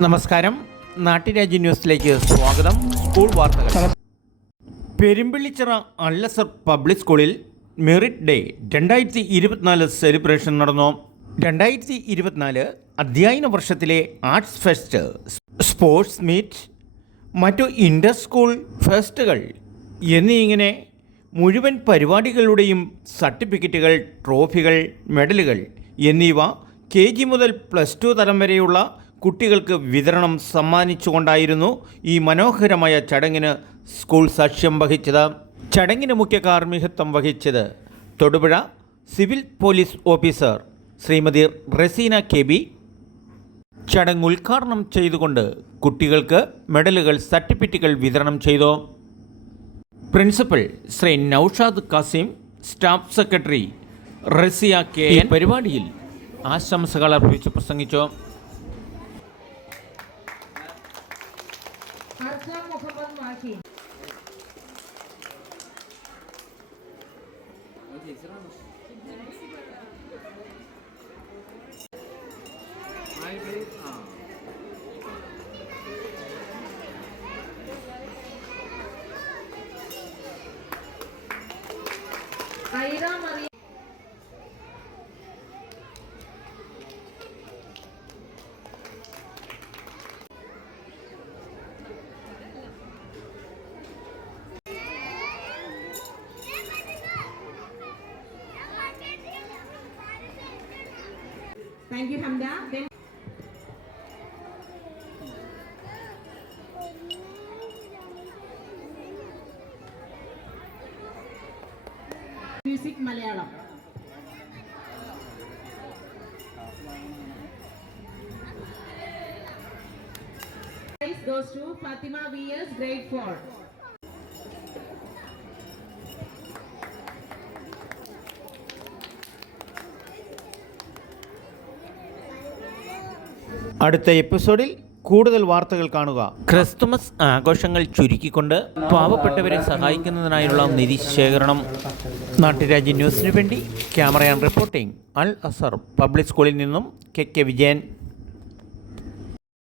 നമസ്കാരം, നാട്ടുരാജ്യ ന്യൂസിലേക്ക് സ്വാഗതം. സ്കൂൾ വാർത്തകൾ. പെരുമ്പിള്ളിച്ചിറ അല്ലസർ പബ്ലിക് സ്കൂളിൽ മെറിറ്റ് ഡേ 2024 സെലിബ്രേഷൻ നടന്നു. 2024 അധ്യയന വർഷത്തിലെ ആർട്സ് ഫെസ്റ്റ്, സ്പോർട്സ് മീറ്റ്, മറ്റു ഇൻ്റർ സ്കൂൾ ഫെസ്റ്റുകൾ എന്നിങ്ങനെ മുഴുവൻ പരിപാടികളുടെയും സർട്ടിഫിക്കറ്റുകൾ, ട്രോഫികൾ, മെഡലുകൾ എന്നിവ KG മുതൽ +2 തലം വരെയുള്ള കുട്ടികൾക്ക് വിതരണം സമ്മാനിച്ചുകൊണ്ടായിരുന്നു ഈ മനോഹരമായ ചടങ്ങിന് സ്കൂൾ സാക്ഷ്യം വഹിച്ചത്. ചടങ്ങിന് മുഖ്യ കാർമ്മികത്വം വഹിച്ചത് Thodupuzha civil police officer Shrimati Razeena KB. ചടങ്ങ് ഉദ്ഘാടനം ചെയ്തുകൊണ്ട് കുട്ടികൾക്ക് മെഡലുകൾ, സർട്ടിഫിക്കറ്റുകൾ വിതരണം ചെയ്തു. Principal Shri Naushad Kasim, staff secretary Raziya KN പരിപാടിയിൽ ആശംസകൾ അർപ്പിച്ച് പ്രസംഗിച്ചു. Thank you, Hamda. Then music Malayalam. Prize goes to Fatima VS, grade 4. അടുത്ത എപ്പിസോഡിൽ കൂടുതൽ വാർത്തകൾ കാണുക. ക്രിസ്തുമസ് ആഘോഷങ്ങൾ ചുരുക്കിക്കൊണ്ട് പാവപ്പെട്ടവരെ സഹായിക്കുന്നതിനായുള്ള നിധി ശേഖരണം. നാട്ടുരാജ്യ ന്യൂസിനു വേണ്ടി camera and reporting Al Azhar public സ്കൂളിൽ നിന്നും KK വിജയൻ.